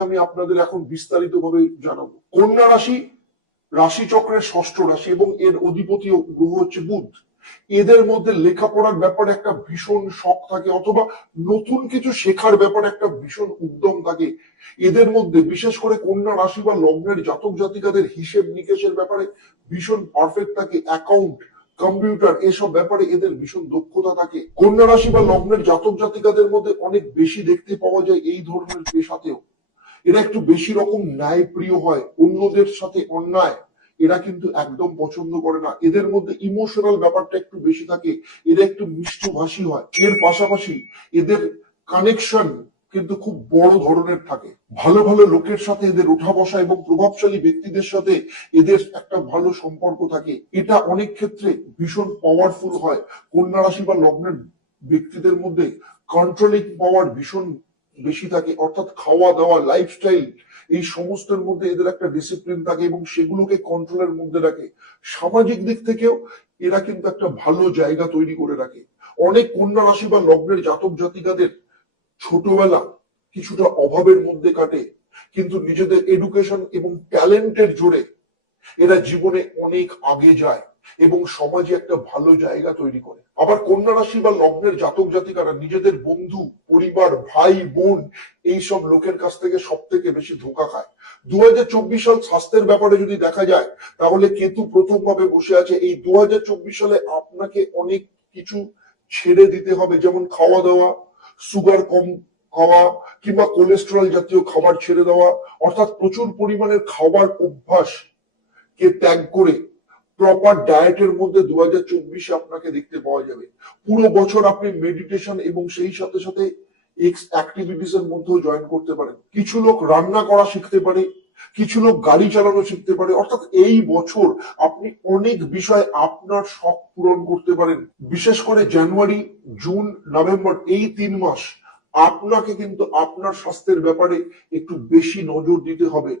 আমি আপনাদের এখন বিস্তারিতভাবে জানাবো। কন্যা রাশি রাশিচক্রের ষষ্ঠ রাশি এবং এর অধিপতি গ্রহ হচ্ছে বুধ। এদের মধ্যে লেখাপড়ার ব্যাপারে একটা ভীষণ শখ থাকে, অথবা নতুন কিছু শেখার ব্যাপারে একটা ভীষণ উদ্যম থাকে এদের মধ্যে। বিশেষ করে কন্যা রাশি বা লগ্নের জাতক জাতিকাদের হিসেব নিকেশের ব্যাপারে ভীষণ পারফেক্ট থাকে। অ্যাকাউন্ট, কম্পিউটার এসব ব্যাপারে এদের ভীষণ দক্ষতা থাকে। কন্যা রাশি বা লগ্নের জাতক জাতিকাদের মধ্যে অনেক বেশি দেখতে পাওয়া যায় এই ধরনের পেশাতেও। এরা একটু বেশি রকম ন্যায়প্রিয় হয়, অন্যদের সাথে অন্যায় এরা কিন্তু একদম পছন্দ করে না। এদের মধ্যে ইমোশনাল ব্যাপারটা একটু বেশি থাকে, এরা একটু মিষ্টভাষী হয়। এর পাশাপাশি এদের কানেকশন কিন্তু খুব বড় ধরনের থাকে। ভালো ভালো লোকের সাথে এদের ওঠা বসা এবং প্রভাবশালী ব্যক্তিদের সাথে এদের একটা ভালো সম্পর্ক থাকে। এটা অনেক ক্ষেত্রে ভীষণ পাওয়ারফুল হয়। কন্যা রাশি বা লগ্নের ব্যক্তিদের মধ্যে কন্ট্রোলিং পাওয়ার ভীষণ বেশি থাকে, অর্থাৎ খাওয়া দাওয়া, লাইফস্টাইল এই সমস্তের মধ্যে এদের একটা ডিসিপ্লিন থাকে এবং সেগুলোকে কন্ট্রোলের মধ্যে রাখে। সামাজিক দিক থেকেও এরা কিন্তু একটা ভালো জায়গা তৈরি করে রাখে। অনেক কন্যা রাশি বা লগ্নের জাতক জাতিকাদের ছোটবেলা কিছুটা অভাবের মধ্যে কাটে, কিন্তু নিজেদের এডুকেশন এবং ট্যালেন্টের জোরে এরা জীবনে অনেক আগে যায় এবং সমাজে একটা ভালো জায়গা তৈরি করে। আবার কন্যা রাশি বা লগ্নের জাতক জাতিকারা নিজেদের বন্ধু, পরিবার, ভাই বোন এইসব লোকের কাছ থেকে সব থেকে বেশি ধোঁকা খায়। 2024 সাল স্বাস্থ্যের ব্যাপারে যদি দেখা যায়, তাহলে কেতু প্রথম ভাবে বসে আছে। এই 2024 সালে আপনাকে অনেক কিছু ছেড়ে দিতে হবে, যেমন খাওয়া দাওয়া, সুগার কম খাওয়া কিংবা কোলেস্টেরল জাতীয় খাবার ছেড়ে দেওয়া, অর্থাৎ প্রচুর পরিমাণের খাবার অভ্যাস কে ত্যাগ করে প্রপার ডায়েটের মধ্যে 2024 আপনাকে দেখতে পাওয়া যাবে। পুরো বছর আপনি মেডিটেশন এবং সেই সাথে সাথে এক্স অ্যাক্টিভিটিস এর মধ্যেও জয়েন করতে পারেন। কিছু লোক রান্না করা শিখতে পারে, কিছু লোক গাড়ি চালানো শিখতে পারে। অর্থাৎ এই বছর আপনি অনেক বিষয় আপনার শখ পূরণ করতে পারেন। বিশেষ করে জানুয়ারি, জুন, নভেম্বর এই 3 মাস আপনাকে কিন্তু আপনার স্বাস্থ্যের ব্যাপারে একটু বেশি নজর দিতে হবে,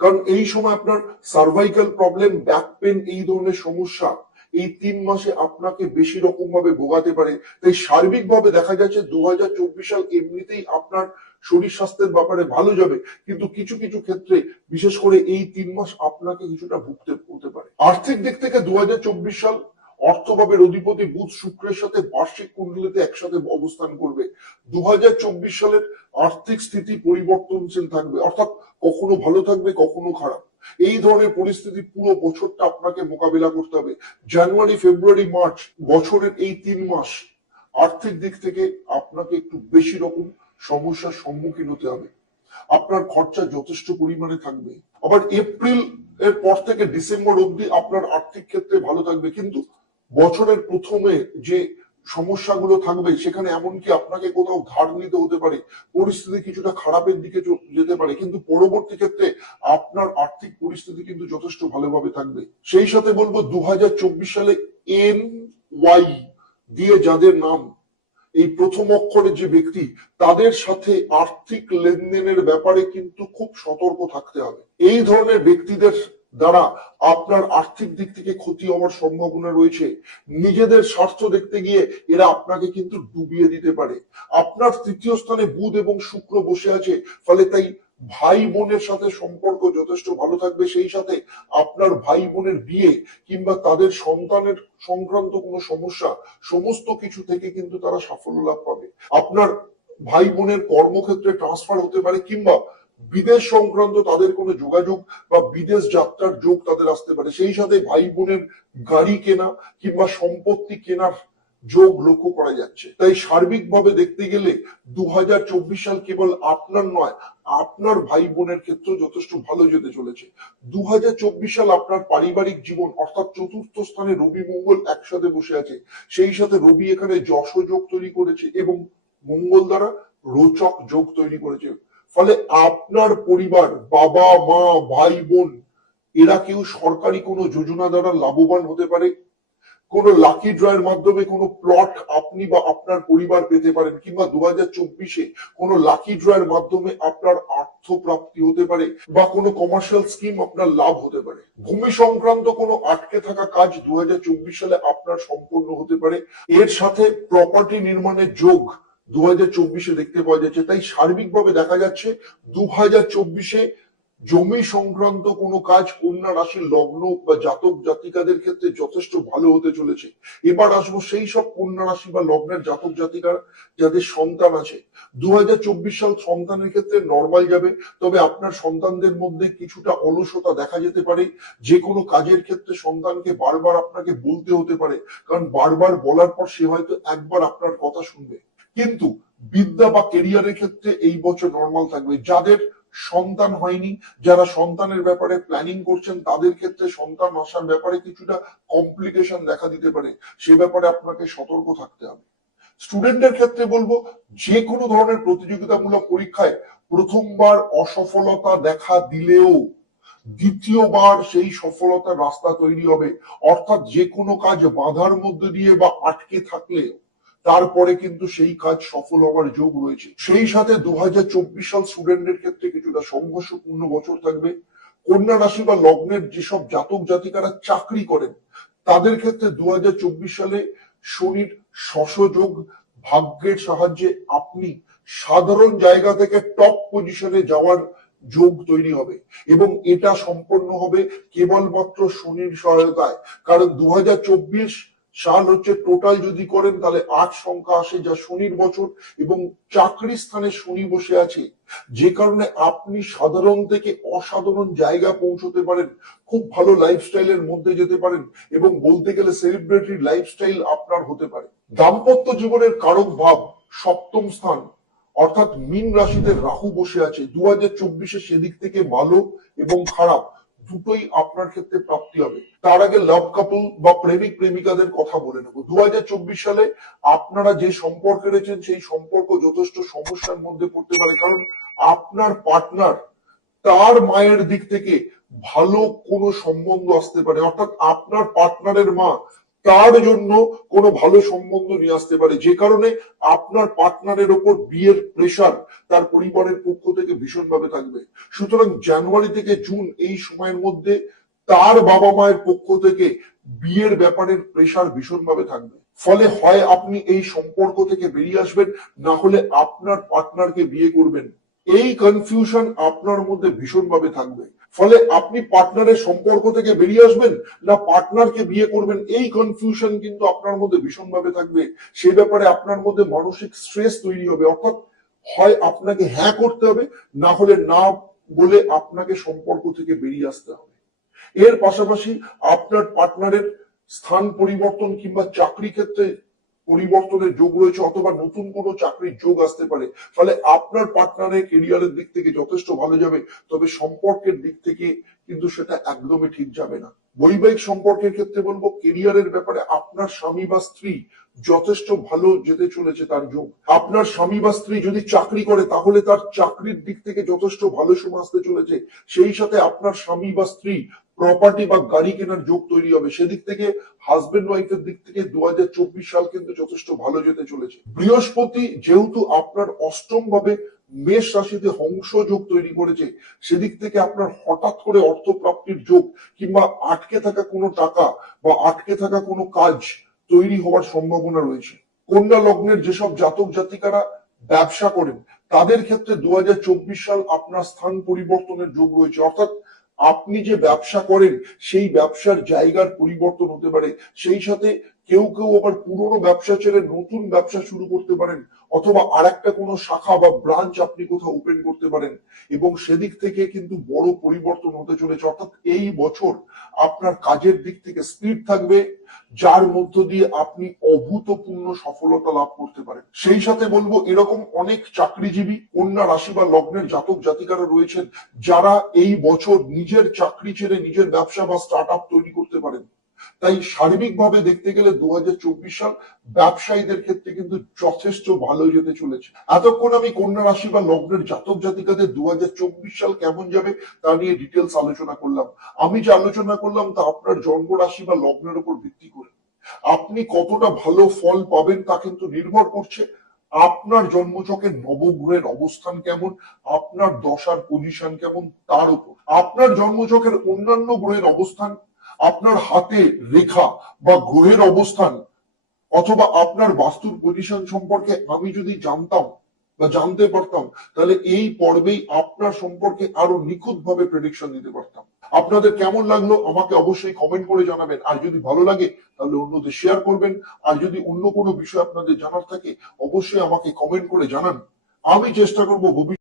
কারণ এই সময় আপনার সার্ভাইকাল প্রবলেম, ব্যাক পেন এই ধরনের সমস্যা এই 3 মাসে আপনাকে বেশি রকম ভাবে ভোগাতে পারে। তাই সার্বিকভাবে দেখা যাচ্ছে 2024 সাল এমনিতেই আপনার শরীর স্বাস্থ্যের ব্যাপারে ভালো যাবে, কিন্তু কিছু কিছু ক্ষেত্রে বিশেষ করে এই 3 মাস আপনাকে কিছুটা ভুগতে হতে পারে। আর্থিক দিক থেকে 2024 সাল অর্থভাবের অধিপতি বুধ শুক্রের সাথে বার্ষিক কুণ্ডলিতে একসাথে অবস্থান করবে। 2024 সালের আর্থিক স্থিতি পরিবর্তনশীল থাকবে, অর্থাৎ কখনো ভালো থাকবে, কখনো খারাপ। এই ধরনের পরিস্থিতি পুরো বছরটা আপনাকে মোকাবিলা করতে হবে। জানুয়ারি, ফেব্রুয়ারি, মার্চ বছরের এই 3 মাস আর্থিক দিক থেকে আপনাকে একটু বেশি রকম সমস্যার সম্মুখীন হতে হবে। আপনার খরচা যথেষ্ট পরিমাণে থাকবে। আবার এপ্রিল এর পর থেকে ডিসেম্বর অবধি আপনার আর্থিক ক্ষেত্রে ভালো থাকবে, কিন্তু বছরের প্রথমে যে সমস্যাগুলো থাকবে সেখানে এমনকি আপনাকে কোথাও ধার নিতে হতে পারে, পরিস্থিতি কিছুটা খারাপের দিকে যেতে পারে, কিন্তু পরবর্তী ক্ষেত্রে আপনার আর্থিক পরিস্থিতি কিন্তু যথেষ্ট ভালোভাবে থাকবে। সেই সাথে বলবো 2024 সালে NY দিয়ে যাদের নাম এই প্রথম অক্ষরের যে ব্যক্তি, তাদের সাথে আর্থিক লেনদেনের ব্যাপারে কিন্তু খুব সতর্ক থাকতে হবে। এই ধরনের ব্যক্তিদের দ্বারা আপনার আর্থিক দিক থেকে ক্ষতি হওয়ার সম্ভাবনা রয়েছে। নিজেদের স্বার্থ দেখতে গিয়ে এরা আপনাকে কিন্তু ডুবিয়ে দিতে পারে। আপনার তৃতীয় স্থানে বুধ এবং শুক্র বসে আছে, ফলে তাই ভাই বোনের সাথে সম্পর্ক যথেষ্ট ভালো থাকবে। সেই সাথে আপনার ভাই বোনের বিয়ে কিংবা তাদের সন্তানের সংক্রান্ত কোনো সমস্যা, সমস্ত কিছু থেকে কিন্তু তারা সাফল্য লাভ পাবে। আপনার ভাই বোনের কর্মক্ষেত্রে ট্রান্সফার হতে পারে, কিংবা বিদেশ সংক্রান্ত তাদের কোনো যোগাযোগ বা বিদেশ যাত্রার যোগ তাদের আসতে পারে। সেই সাথে ভাই বোনের গাড়ি কেনা কিংবা সম্পত্তি কেনার যোগ লক্ষ্য করা যাচ্ছে। তাই সার্বিকভাবে দেখতে গেলে 2024 সাল কেবল আপনার নয়, আপনার ভাই বোনের ক্ষেত্রে যথেষ্ট ভালো যেতে চলেছে। 2024 সাল আপনার পারিবারিক জীবন, অর্থাৎ চতুর্থ স্থানে রবি মঙ্গল একসাথে বসে আছে। সেই সাথে রবি এখানে যশ যোগ তৈরি করেছে এবং মঙ্গল দ্বারা রোচক যোগ তৈরি করেছে। ফলে আপনার পরিবার, বাবা মা, ভাই বোন এরা কেউ সরকারি কোনো যোজনা দ্বারা লাভবান হতে পারে। কোনো লাকি ড্রয়ের মাধ্যমে কোনো প্লট আপনি বা আপনার পরিবার পেতে পারেন, কিংবা 2024-এ কোনো লাকি ড্রয়ের মাধ্যমে আপনার অর্থ প্রাপ্তি হতে পারে, বা কোনো কমার্শিয়াল স্কিম আপনার লাভ হতে পারে। ভূমি সংক্রান্ত কোনো আটকে থাকা কাজ 2024 সালে আপনার সম্পূর্ণ হতে পারে। এর সাথে প্রপার্টি নির্মাণের যোগ 2024-এ দেখতে পাওয়া যাচ্ছে। তাই সার্বিকভাবে দেখা যাচ্ছে 2024-এ জমি সংক্রান্ত কোনো কাজ কন্যা রাশির লগ্ন বা জাতক জাতিকাদের ক্ষেত্রে যথেষ্ট ভালো হতে চলেছে। এবার আসবো সেই সব কন্যা রাশি বা লগ্নের জাতক জাতিকা যাদের সন্তান আছে। 2024 সাল সন্তানের ক্ষেত্রে নর্মাল যাবে, তবে আপনার সন্তানদের মধ্যে কিছুটা অলসতা দেখা যেতে পারে। যে কোনো কাজের ক্ষেত্রে সন্তানকে বারবার আপনাকে বলতে হতে পারে, কারণ বারবার বলার পর সে হয়তো একবার আপনার কথা শুনবে। কিন্তু বিদ্যা বা কেরিয়ারের ক্ষেত্রে এই বছর নর্মাল থাকবে। যাদের সন্তান হয়নি, যারা সন্তানের ব্যাপারে প্ল্যানিং করছেন, তাদের ক্ষেত্রে সন্তান আসার ব্যাপারে কিছুটা কমপ্লিকেশন দেখা দিতে পারে। সে ব্যাপারে আপনাকে সতর্ক থাকতে হবে। স্টুডেন্টের ক্ষেত্রে বলবো, যে কোনো ধরনের প্রতিযোগিতামূলক পরীক্ষায় প্রথমবার অসফলতা দেখা দিলেও দ্বিতীয়বার সেই সফলতার রাস্তা তৈরি হবে। অর্থাৎ যে কোনো কাজ বাধার মধ্যে দিয়ে বা আটকে থাকলে তারপরে কিন্তু সেই কাজ সফল হওয়ার যোগ রয়েছে। সেই সাথে 2024 সাল স্টুডেন্টের ক্ষেত্রে কিছুটা সংঘর্ষপূর্ণ বছর থাকবে। কন্যা রাশি বা লগ্নের যেসব জাতক জাতিকারা চাকরি করেন, তাদের ক্ষেত্রে 2024 সালে শনির শশযোগ, ভাগ্যের সাহায্যে আপনি সাধারণ জায়গা থেকে টপ পজিশনে যাওয়ার যোগ তৈরি হবে, এবং এটা সম্পন্ন হবে কেবলমাত্র শনির সহায়তায়। কারণ 2024 সাল হচ্ছে টোটাল যদি করেন তাহলে 8 সংখ্যা আসে, যা শনির বছর, এবং চাকরি স্থানে শনি বসে আছে, যে কারণে আপনি সাধারণ থেকে অসাধারণ জায়গা পৌঁছতে পারেন, খুব ভালো লাইফস্টাইলের মধ্যে যেতে পারেন, এবং বলতে গেলে সেলিব্রিটি লাইফস্টাইল আপনার হতে পারে। দাম্পত্য জীবনের কারক ভাব সপ্তম স্থান অর্থাৎ মীন রাশিতে রাহু বসে আছে। 2024-এ সেদিক থেকে ভালো এবং খারাপ দুটোই আপনার ক্ষেত্রে প্রাপ্তি হবে। তার আগে লাভ কাপল বা প্রেমিক প্রেমিকাদের কথা বলে নেব। 2024 সালে আপনারা যে সম্পর্কে রয়েছেন সেই সম্পর্ক যথেষ্ট সমস্যার মধ্যে পড়তে পারে, কারণ আপনার পার্টনার তার মায়ের দিক থেকে ভালো কোনো সম্বন্ধ আসতে পারে। অর্থাৎ আপনার পার্টনারের মা তার জন্য কোনো ভালো সম্বন্ধ নিয়ে আসতে পারে, যে কারণে আপনার পার্টনারের ওপর বিয়ের প্রেশার তার পরিবারের পক্ষ থেকে ভীষণভাবে থাকবে। সুতরাং জানুয়ারি থেকে জুন এই সময়ের মধ্যে তার বাবা মায়ের পক্ষ থেকে বিয়ের ব্যাপারের প্রেশার ভীষণভাবে থাকবে। ফলে হয় আপনি এই সম্পর্ক থেকে বেরিয়ে আসবেন, না হলে আপনার পার্টনারকে বিয়ে করবেন। এই কনফিউশন আপনার মধ্যে ভীষণভাবে থাকবে। ফলে আপনি পার্টনারের সম্পর্ক থেকে বেরিয়ে আসবেন না পার্টনারকে বিয়ে করবেন, এই কনফিউশন কিন্তু আপনার মধ্যে ভীষণভাবে থাকবে। সে ব্যাপারে আপনার মধ্যে মানসিক স্ট্রেস তৈরি হবে। অর্থাৎ হয় আপনাকে হ্যাঁ করতে হবে, না হলে না বলে আপনাকে সম্পর্ক থেকে বেরিয়ে আসতে হবে। এর পাশাপাশি আপনার পার্টনারের স্থান পরিবর্তন কিংবা চাকরি ক্ষেত্রে পরিবর্তনের যোগ রয়েছে, অথবা নতুন কোনো চাকরির যোগ আসতে পারে। ফলে আপনার পার্টনারের কেরিয়ারের দিক থেকে যথেষ্ট ভালো যাবে, তবে সম্পর্কের দিক থেকে কিন্তু সেটা একদমই ঠিক যাবে না। বৈবাহিক সম্পর্কের ক্ষেত্রে বলবো, কেরিয়ারের ব্যাপারে আপনার স্বামী বা স্ত্রী যথেষ্ট ভালো যেতে চলেছে তার যোগ। আপনার স্বামী বা স্ত্রী যদি চাকরি করে তাহলে তার চাকরির দিক থেকে যথেষ্ট ভালো সময় আসতে চলেছে। সেই সাথে আপনার স্বামী বা স্ত্রী প্রপার্টি বা গাড়ি কেনার যোগ তৈরি হবে। সেদিক থেকে হাজবেন্ড ওয়াইফের দিক থেকে 2024 সাল কিন্তু যথেষ্ট ভালো যেতে চলেছে। বৃহস্পতি যেহেতু আপনার অষ্টম ভাবে মেষ রাশিতে হংস যোগ তৈরি করেছে, সেদিক থেকে আপনার হঠাৎ করে অর্থ প্রাপ্তির যোগ কিংবা আটকে থাকা কোনো টাকা বা আটকে থাকা কোনো কাজ তৈরি হওয়ার সম্ভাবনা রয়েছে। কন্যা লগ্নের যেসব জাতক জাতিকারা ব্যবসা করেন, তাদের ক্ষেত্রে 2024 সাল আপনার স্থান পরিবর্তনের যোগ রয়েছে। অর্থাৎ আপনি যে ব্যবসা করেন সেই ব্যবসার জায়গার পরিবর্তন হতে পারে। সেই সাথে কেউ কেউ আবার পুরনো ব্যবসা ছেড়ে নতুন ব্যবসা শুরু করতে পারেন, অথবা আরেকটা কোনো শাখা বা ব্রাঞ্চ আপনি কোথাও ওপেন করতে পারেন, এবং সেদিক থেকে কিন্তু বড় পরিবর্তন হতে চলেছে। অর্থাৎ এই বছর আপনার কাজের দিক থেকে স্পিড থাকবে, যার মধ্য দিয়ে আপনি অভূতপূর্ণ সফলতা লাভ করতে পারেন। সেই সাথে বলবো, এরকম অনেক চাকরিজীবী কন্যা রাশি বা লগ্নের জাতক জাতিকারা রয়েছেন, যারা এই বছর নিজের চাকরি ছেড়ে নিজের ব্যবসা বা স্টার্ট আপ তৈরি করতে পারেন। তাই সার্বিকভাবে দেখতে গেলে 2024 সাল ব্যবসায়ীদের ক্ষেত্রে কিন্তু যথেষ্ট ভালো যেতে চলেছে। এতক্ষণ আমি কন্যা রাশি বা লগ্নের জাতক জাতিকাদের 2024 সাল কেমন যাবে তা নিয়ে ডিটেলস আলোচনা করলাম। আমি যে আলোচনা করলাম তা আপনার জন্ম রাশি বা লগ্নের উপর ভিত্তি করে। আপনি কতটা ভালো ফল পাবেন তা কিন্তু নির্ভর করছে আপনার জন্মছকের নবগ্রহের অবস্থান কেমন, আপনার দশার পজিশন কেমন তার উপর। আপনার জন্মছকের অন্যান্য গ্রহের অবস্থান, আপনার হাতে রেখা বা গ্রহের অবস্থান অথবা আপনার বাস্তুর পজিশন সম্পর্কে আমি যদি জানতাম বা জানতে পারতাম, তাহলে এই পর্বেই আপনার সম্পর্কে আরো নিখুঁত ভাবে প্রেডিকশন দিতে পারতাম। আপনাদের কেমন লাগলো আমাকে অবশ্যই কমেন্ট করে জানাবেন, আর যদি ভালো লাগে তাহলে অন্যদের শেয়ার করবেন। আর যদি অন্য কোনো বিষয় আপনাদের জানার থাকে অবশ্যই আমাকে কমেন্ট করে জানান। আমি চেষ্টা করব ভবিষ্যতে